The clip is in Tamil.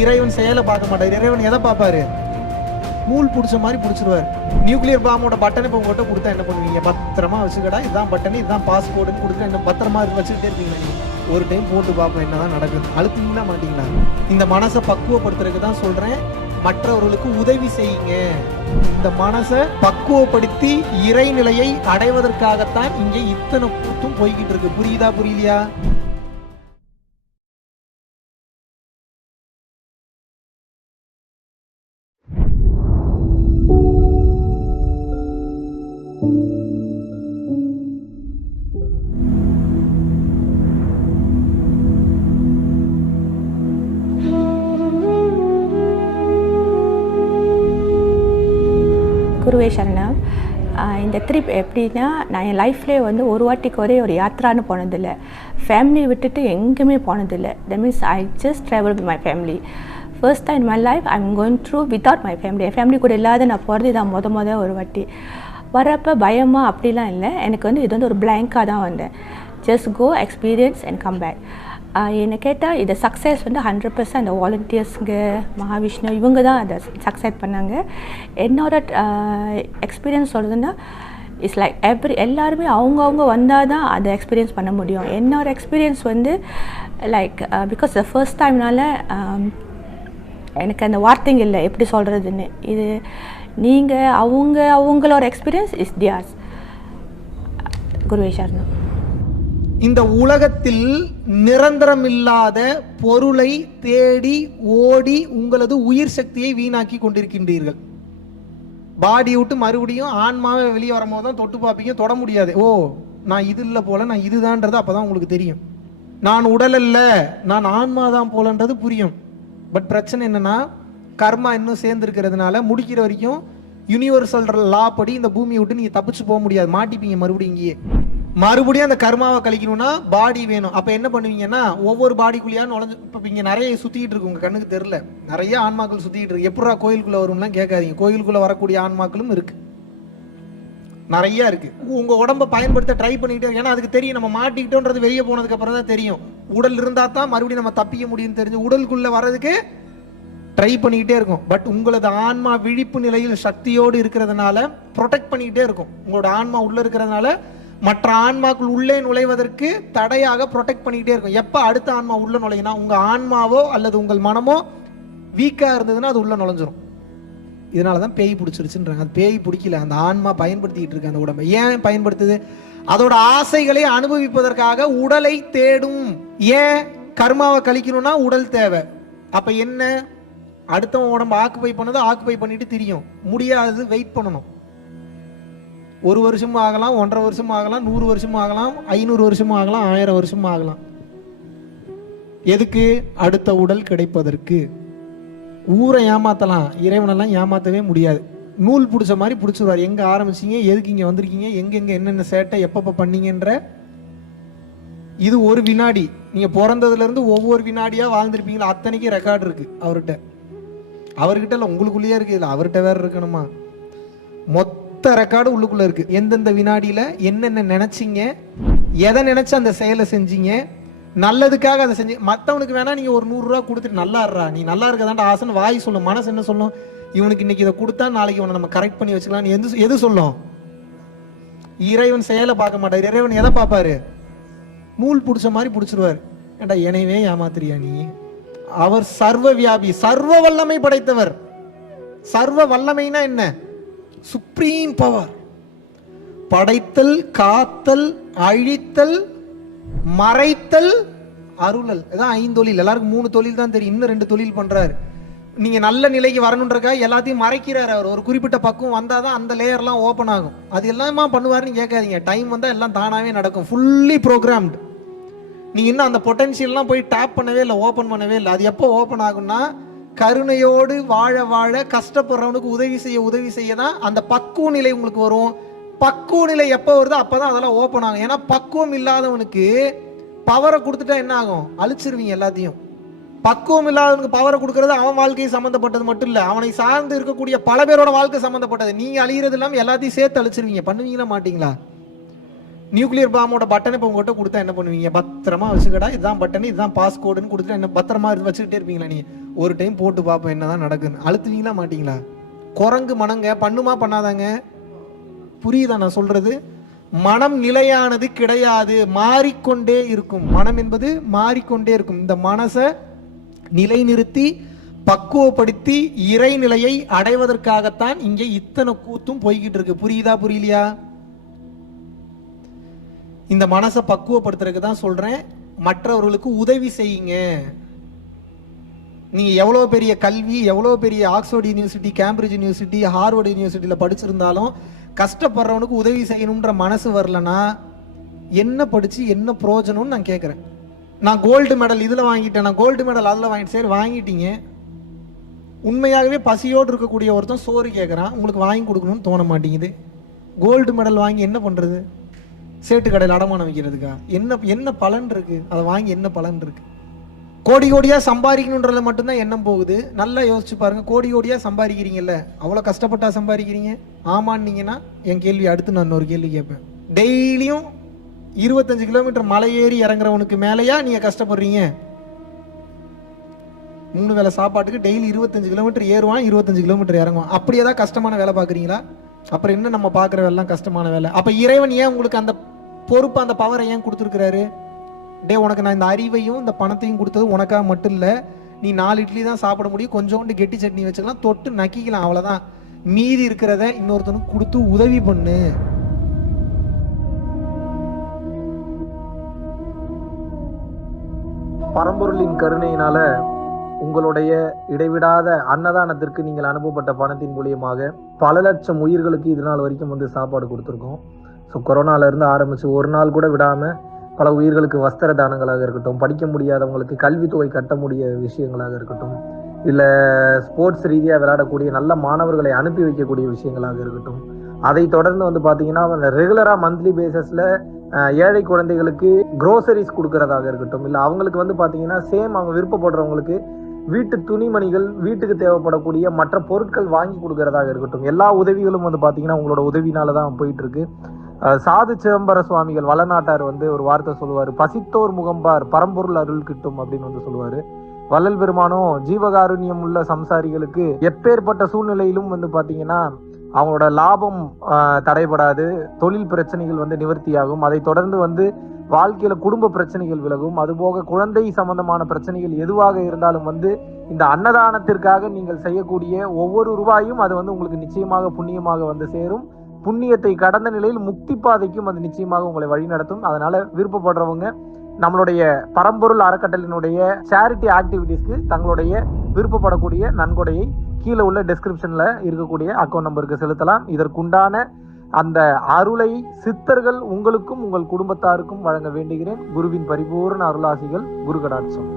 இறைவன் செயலை பார்க்க மாட்டார். இறைவன் எதை பார்ப்பாரு? நூல் பிடிச்ச மாதிரி பிடிச்சிருவார். நியூக்ளியர் பாம்போட பட்டனை இப்போ உங்கள்கிட்ட கொடுத்தா என்ன பண்ணுவீங்க? பத்திரமா வச்சுக்கடா, இதுதான் பட்டனு, இதுதான் பாஸ்போர்ட்னு கொடுத்துட்டு என்ன பத்திரமா வச்சுக்கிட்டே இருப்பீங்களா? நீங்க ஒரு டைம் போட்டு பார்ப்போம் என்னதான் நடக்குது. அழுத்தீங்களா மாட்டீங்களா? இந்த மனசை பக்குவப்படுத்துறதுக்கு தான் சொல்றேன், மற்றவர்களுக்கு உதவி செய்யுங்க. இந்த மனசை பக்குவப்படுத்தி இறைநிலையை அடைவதற்காகத்தான் இங்கே இத்தனை கூத்தும் போய்கிட்டு இருக்கு. புரியுதா புரியலையா? குருவே சரணம். இந்த ட்ரிப் எப்படின்னா, நான் என் லைஃப்லேயே வந்து ஒரு வாட்டிக்கு ஒரு யாத்திரான்னு போனதில்லை, ஃபேமிலி விட்டுட்டு எங்கேயுமே போனதில்லை. That means I just travel with my family. First time in my life I am going through without my family. N family கூட இல்லாத நான் போகிறது இதான் முத ஒரு வாட்டி. வரப்போ பயமாக அப்படிலாம் இல்லை, எனக்கு வந்து இது வந்து ஒரு பிளாங்காக தான் வந்தேன். Just go experience and come back. என்னை கேட்டால் இது சக்ஸஸ் வந்து 100% அந்த வாலண்டியர்ஸுங்க, மகாவிஷ்ணு இவங்க தான் அதை சக்ஸஸ் பண்ணாங்க. என்னோட எக்ஸ்பீரியன்ஸ் சொல்கிறதுன்னா, இட்ஸ் லைக் எல்லாருமே அவங்கவுங்க வந்தால் தான் அதை எக்ஸ்பீரியன்ஸ் பண்ண முடியும். என்னோடய எக்ஸ்பீரியன்ஸ் வந்து லைக் பிகாஸ் த ஃபர்ஸ்ட் டைம்னால எனக்கு அந்த வார்த்தைங்க இல்லை எப்படி சொல்கிறதுன்னு. இது நீங்கள் அவங்களோட எக்ஸ்பீரியன்ஸ் இஸ் தியார்ஸ். குருவே சரணம். இந்த உலகத்தில் நிரந்தரமில்லாத பொருளை தேடி ஓடி உங்களது உயிர் சக்தியை வீணாக்கி கொண்டிருக்கின்றீர்கள். பாடி விட்டு மறுபடியும் ஆன்மாவை வெளியே வரும்போது தான் தொட்டு பார்ப்பீங்க, தொட முடியாது. ஓ நான் இது இல்லை போல, நான் இதுதான்றது அப்பதான் உங்களுக்கு தெரியும். நான் உடல் அல்ல, நான் ஆன்மா தான் போலன்றது புரியும். பட் பிரச்சனை என்னன்னா, கர்மா இன்னும் சேர்ந்து இருக்கிறதுனால முடிக்கிற வரைக்கும் யூனிவர்சல் லா படி இந்த பூமியை விட்டு நீங்க தப்பிச்சு போக முடியாது, மாட்டிப்பீங்க மறுபடியும் இங்கேயே. மறுபடியும் அந்த கர்மாவை கழிக்கணும்னா பாடி வேணும். அப்ப என்ன பண்ணுவீங்கன்னா, ஒவ்வொரு பாடிக்குள்ளேயா நுழைஞ்சு, இப்ப இங்க நிறைய சுத்திட்டு இருக்கு, உங்க கண்ணுக்கு தெரியல, நிறைய ஆன்மாக்கள் சுத்திட்டு இருக்கு. எப்படா கோயிலுக்குள்ள வரும்லாம் கேட்காதீங்க, கோயிலுக்குள்ள வரக்கூடிய ஆன்மாக்களும் இருக்கு, நிறைய இருக்கு. உங்க உடம்ப பயன்படுத்த ட்ரை பண்ணிக்கிட்டே இருக்கு. ஏன்னா அதுக்கு தெரியும் நம்ம மாட்டிக்கிட்டோன்றது வெளியே போனதுக்கு அப்புறம் தான் தெரியும். உடல் இருந்தா தான் மறுபடியும் நம்ம தப்பிக்க முடியும்னு தெரிஞ்சு உடலுக்குள்ள வர்றதுக்கு ட்ரை பண்ணிக்கிட்டே இருக்கும். பட் உங்களது ஆன்மா விழிப்பு நிலையில் சக்தியோடு இருக்கிறதுனால ப்ரொடெக்ட் பண்ணிக்கிட்டே இருக்கும். உங்களோட ஆன்மா உள்ள இருக்கிறதுனால மற்ற ஆன்மாக்கள் உள்ளே நுழைவதற்கு தடையாக ப்ரொடெக்ட் பண்ணிக்கிட்டே இருக்கும். எப்போ அடுத்த ஆன்மா உள்ள நுழையினா, உங்க ஆன்மாவோ அல்லது உங்கள் மனமோ வீக்கா இருந்ததுன்னா அது உள்ள நுழைஞ்சிரும். இதனாலதான் பேய் பிடிச்சிருச்சுன்றாங்க. அது பேய் பிடிக்கல, அந்த ஆன்மா பயன்படுத்திக்கிட்டு இருக்கு அந்த உடம்பை. ஏன் பயன்படுத்துது? அதோட ஆசைகளை அனுபவிப்பதற்காக உடலை தேடும். ஏன்? கர்மாவை கழிக்கணும்னா உடல் தேவை. அப்ப என்ன, அடுத்தவன் உடம்பு ஆக்குப்பை பண்ணதை ஆக்குப்பை பண்ணிட்டு தெரியும் முடியாது, வெயிட் பண்ணணும். 1 வருஷமும் ஆகலாம், 1.5 வருஷமும் ஆகலாம், 100 வருஷமும் ஆகலாம், 500 வருஷமும் ஆகலாம், 1000 வருஷமும் ஆகலாம். எதுக்கு? அடுத்த உடல் கிடைப்பதற்கு. ஊரை ஏமாத்தலாம், இறைவனெல்லாம் ஏமாத்தவே முடியாது. நூல் பிடிச்ச மாதிரி பிடிச்சிருவார். எங்க ஆரம்பிச்சீங்க, எதுக்கு இங்க வந்திருக்கீங்க, எங்கெங்க என்னென்ன சேட்டை எப்பப்ப பண்ணீங்கன்ற இது ஒரு வினாடி. நீங்க பிறந்ததுல இருந்து ஒவ்வொரு வினாடியா வாழ்ந்திருப்பீங்களா, அத்தனைக்கு ரெக்கார்டு இருக்கு அவர்கிட்ட. அவர்கிட்ட இல்ல, உங்களுக்குள்ளேயே இருக்கு. இல்ல அவர்கிட்ட வேற இருக்கணுமா? மொத்த ரெக்கார்டு உள்ளுக்குள்ள இருக்கு. எந்தெந்த வினாடியில என்னென்ன நினைச்சீங்க, எதை நினைச்சு அந்த செயலை செஞ்சீங்க, நல்லதுக்காக அதை செஞ்சு. மற்றவனுக்கு வேணா நீங்க ஒரு 100 ரூபா கொடுத்துட்டு நல்லா இருறா, நீ நல்லா இருக்கதாண்டா ஆசைன்னு வாய் சொல்லும். மனசு என்ன சொல்லும்? இவனுக்கு இன்னைக்கு இதை கொடுத்தா நாளைக்கு இவனை நம்ம கரெக்ட் பண்ணி வச்சுக்கலாம். எது சொல்லும்? இறைவன் செயலை பார்க்க மாட்டார். இறைவன் எதை பார்ப்பாரு? நூல் பிடிச்ச மாதிரி பிடிச்சிருவார். ஏண்டா எனவே ஏமாத்திரியா நீ? அவர் சர்வ வியாபி, சர்வ வல்லமை படைத்தவர். சர்வ வல்லமைனா என்ன? Supreme power. படைத்தல், காத்தல், அழித்தல், மறைத்தல், அருளல். இதான் 5 தொழில். எல்லாருக்கும் 3 தொழில் தான் தெரியும், இன்னும் 2 தொழில் பண்றாரு. நீங்க நல்ல நிலைக்கு வரணுன்றக்கா எல்லாத்தையும் மறைக்கிறாரு அவர். ஒரு குறிப்பிட்ட பக்குவம் வந்தாதான் அந்த லேயர்லாம் ஓப்பன் ஆகும். அது எல்லாமா பண்ணுவாருன்னு கேட்காதீங்க. டைம் வந்தா எல்லாம் தானாவே நடக்கும். Fully programmed. நீங்க இன்னும் அந்த பொட்டன்ஷியல்லாம் போய் டேப் பண்ணவே இல்லை, ஓப்பன் பண்ணவே இல்லை. அது எப்போ ஓப்பன் ஆகும்னா, கருணையோடு வாழ வாழ கஷ்டப்படுறவனுக்கு உதவி செய்ய தான் அந்த பக்குவ நிலை உங்களுக்கு வரும். பக்குவ நிலை எப்போ வருதோ அப்பதான் அதெல்லாம் ஓப்பன் ஆகும். ஏன்னா பக்குவம் இல்லாதவனுக்கு பவரை கொடுத்துட்டா என்ன ஆகும்? அழிச்சிருவீங்க எல்லாத்தையும். பக்குவம் இல்லாதவனுக்கு பவரை கொடுக்கறது அவன் வாழ்க்கையை சம்பந்தப்பட்டது மட்டும் இல்ல, அவனை சார்ந்து இருக்கக்கூடிய பல பேரோட வாழ்க்கை சம்பந்தப்பட்டது. நீங்க அழிகிறது இல்லாம எல்லாத்தையும் சேர்த்து அழிச்சிருவீங்க. பண்ணுவீங்களா மாட்டீங்களா? நியூக்ளியர் பாம்போட பட்டனை இப்போ உங்கள்கிட்ட கொடுத்தா என்ன பண்ணுவீங்க? பத்திரமா வச்சுக்கடா, இதுதான் பட்டன், இதுதான் பாஸ்கோடுன்னு கொடுத்துட்டு என்ன பத்திரமா வச்சுக்கிட்டே இருப்பீங்களா? நீ ஒரு டைம் போட்டு பார்ப்போம் என்னதான் நடக்குன்னு. அழுத்துவீங்களா மாட்டீங்களா? குரங்கு மனங்க பண்ணுமா பண்ணாதாங்க? புரியுதா நான் சொல்றது? மனம் நிலையானது கிடையாது, மாறிக்கொண்டே இருக்கும். மனம் என்பது மாறிக்கொண்டே இருக்கும். இந்த மனசை நிலைநிறுத்தி பக்குவப்படுத்தி இறைநிலையை அடைவதற்காகத்தான் இங்கே இத்தனை கூத்தும் போய்கிட்டு இருக்கு. புரியுதா புரியலையா? இந்த மனசை பக்குவப்படுத்துறதுக்கு தான் சொல்றேன், மற்றவர்களுக்கு உதவி செய்யுங்க. நீங்க எவ்வளவு பெரிய கல்வி, எவ்வளவு பெரிய Oxford university, Cambridge university, Harvard யூனிவர்சிட்டியில படிச்சிருந்தாலும் கஷ்டப்படுறவனுக்கு உதவி செய்யணும்ன்ற மனசு வரலனா என்ன படிச்சு என்ன பிரயோஜனம்னு நான் கேட்குறேன். நான் கோல்டு மெடல் இதுல வாங்கிட்டேன், நான் கோல்டு மெடல் அதில் வாங்கிட்டு, சரி வாங்கிட்டீங்க, உண்மையாகவே பசியோடு இருக்கக்கூடிய ஒருத்தன் சோறு கேட்குறான், உங்களுக்கு வாங்கி கொடுக்கணும்னு தோண மாட்டேங்குது. கோல்டு மெடல் வாங்கி என்ன பண்ணுறது? சேட்டு கடையில் அடமானம் வைக்கிறதுக்கா? என்ன பலன் இருக்கு? அதை வாங்கி என்ன பலன் இருக்கு? கோடி கோடியாக சம்பாதிக்கணுன்றதுல மட்டும்தான் எண்ணம் போகுது. நல்லா யோசிச்சு பாருங்க. கோடி கோடியாக சம்பாதிக்கிறீங்கல்ல, அவ்வளோ கஷ்டப்பட்டா சம்பாதிக்கிறீங்க? ஆமான்னீங்கன்னா என் கேள்வி அடுத்து நான் ஒரு கேள்வி கேட்பேன். டெய்லியும் 25 கிலோமீட்டர் மலை ஏறி இறங்குறவனுக்கு மேலேயா நீங்கள் கஷ்டப்படுறீங்க? 3 வேளை சாப்பாட்டுக்கு டெய்லி 25 கிலோமீட்டர் ஏறுவான், 25 கிலோமீட்டர் இறங்குவான். அப்படியே தான் கஷ்டமான வேலை பார்க்குறீங்களா? அப்புறம் என்ன நம்ம பார்க்குற வேலைலாம் கஷ்டமான வேலை? அப்போ இறைவன் ஏன் உங்களுக்கு அந்த பொறுப்பு, அந்த பவரை ஏன் கொடுத்துருக்கிறாரு? உனக்கு நான் இந்த அறிவையும் இந்த பணத்தையும் கொடுத்தது உனக்காக மட்டும் இல்லை. நீ 4 இட்லி தான் சாப்பிட முடியும், கொஞ்சோண்டு கெட்டி சட்னி வச்சுக்கலாம், தொட்டு நக்கிக்கலாம், அவ்வளோதான். மீதி இருக்கிறத இன்னொருத்தனுக்கு கொடுத்து உதவி பண்ணு. பரம்பொருளின் கருணையினால உங்களுடைய இடைவிடாத அன்னதானத்திற்கு நீங்கள் அனுப்பப்பட்ட பணத்தின் மூலியமாக பல லட்சம் உயிர்களுக்கு இது நாள் வரைக்கும் வந்து சாப்பாடு கொடுத்துருக்கோம். ஸோ கொரோனாலேருந்து ஆரம்பித்து ஒரு நாள் கூட விடாமல் பல உயிர்களுக்கு வஸ்திர தானங்களாக இருக்கட்டும், படிக்க முடியாதவங்களுக்கு கல்வித்தொகை கட்ட முடிய விஷயங்களாக இருக்கட்டும், இல்லை ஸ்போர்ட்ஸ் ரீதியாக விளையாடக்கூடிய நல்ல மாணவர்களை அனுப்பி வைக்கக்கூடிய விஷயங்களாக இருக்கட்டும், அதை தொடர்ந்து வந்து பார்த்தீங்கன்னா ரெகுலராக மந்த்லி பேசிஸில் ஏழை குழந்தைகளுக்கு க்ரோசரிஸ் கொடுக்கறதாக இருக்கட்டும், இல்லை அவங்களுக்கு வந்து பார்த்தீங்கன்னா சேம் அவங்க விருப்பப்படுறவங்களுக்கு வீட்டு துணிமணிகள், வீட்டுக்கு தேவைப்படக்கூடிய மற்ற பொருட்கள் வாங்கி கொடுக்கறதாக இருக்கட்டும், எல்லா உதவிகளும் வந்து பார்த்தீங்கன்னா உங்களோட உதவினால தான் போயிட்டு இருக்கு. சாது சிதம்பர சுவாமிகள் வளநாட்டார் வந்து ஒரு வார்த்தை சொல்லுவார், பசித்தோர் முகம்பார் பரம்பொருள் அருள் கிட்டும் அப்படின்னு வந்து சொல்லுவார். வள்ளல் பெருமானும் ஜீவகாருண்யம் உள்ள சம்சாரிகளுக்கு எப்பேற்பட்ட சூழ்நிலையிலும் வந்து பார்த்தீங்கன்னா அவங்களோட லாபம் தடைபடாது, தொழில் பிரச்சனைகள் வந்து நிவர்த்தியாகும், அதை தொடர்ந்து வந்து வாழ்க்கையில குடும்ப பிரச்சனைகள் விலகும், அதுபோக குழந்தை சம்பந்தமான பிரச்சனைகள் எதுவாக இருந்தாலும் வந்து இந்த அன்னதானத்திற்காக நீங்கள் செய்யக்கூடிய ஒவ்வொரு ரூபாயும் அது வந்து உங்களுக்கு நிச்சயமாக புண்ணியமாக வந்து சேரும். புண்ணியத்தை கடந்த நிலையில் முக்தி பாதைக்கும் அது நிச்சயமாக உங்களை வழிநடத்தும். அதனால விருப்பப்படுறவங்க நம்மளுடைய பரம்பொருள் அறக்கட்டளையினுடைய சேரிட்டி ஆக்டிவிட்டீஸ்க்கு தங்களுடைய விருப்பப்படக்கூடிய நன்கொடையை கீழே உள்ள டிஸ்கிரிப்ஷன்ல இருக்கக்கூடிய அக்கௌண்ட் நம்பருக்கு செலுத்தலாம். இதற்குண்டான அந்த அருளை சித்தர்கள் உங்களுக்கும் உங்கள் குடும்பத்தாருக்கும் வழங்க வேண்டுகிறேன். குருவின் பரிபூர்ண அருளாசிகள். குரு கடாட்சம்.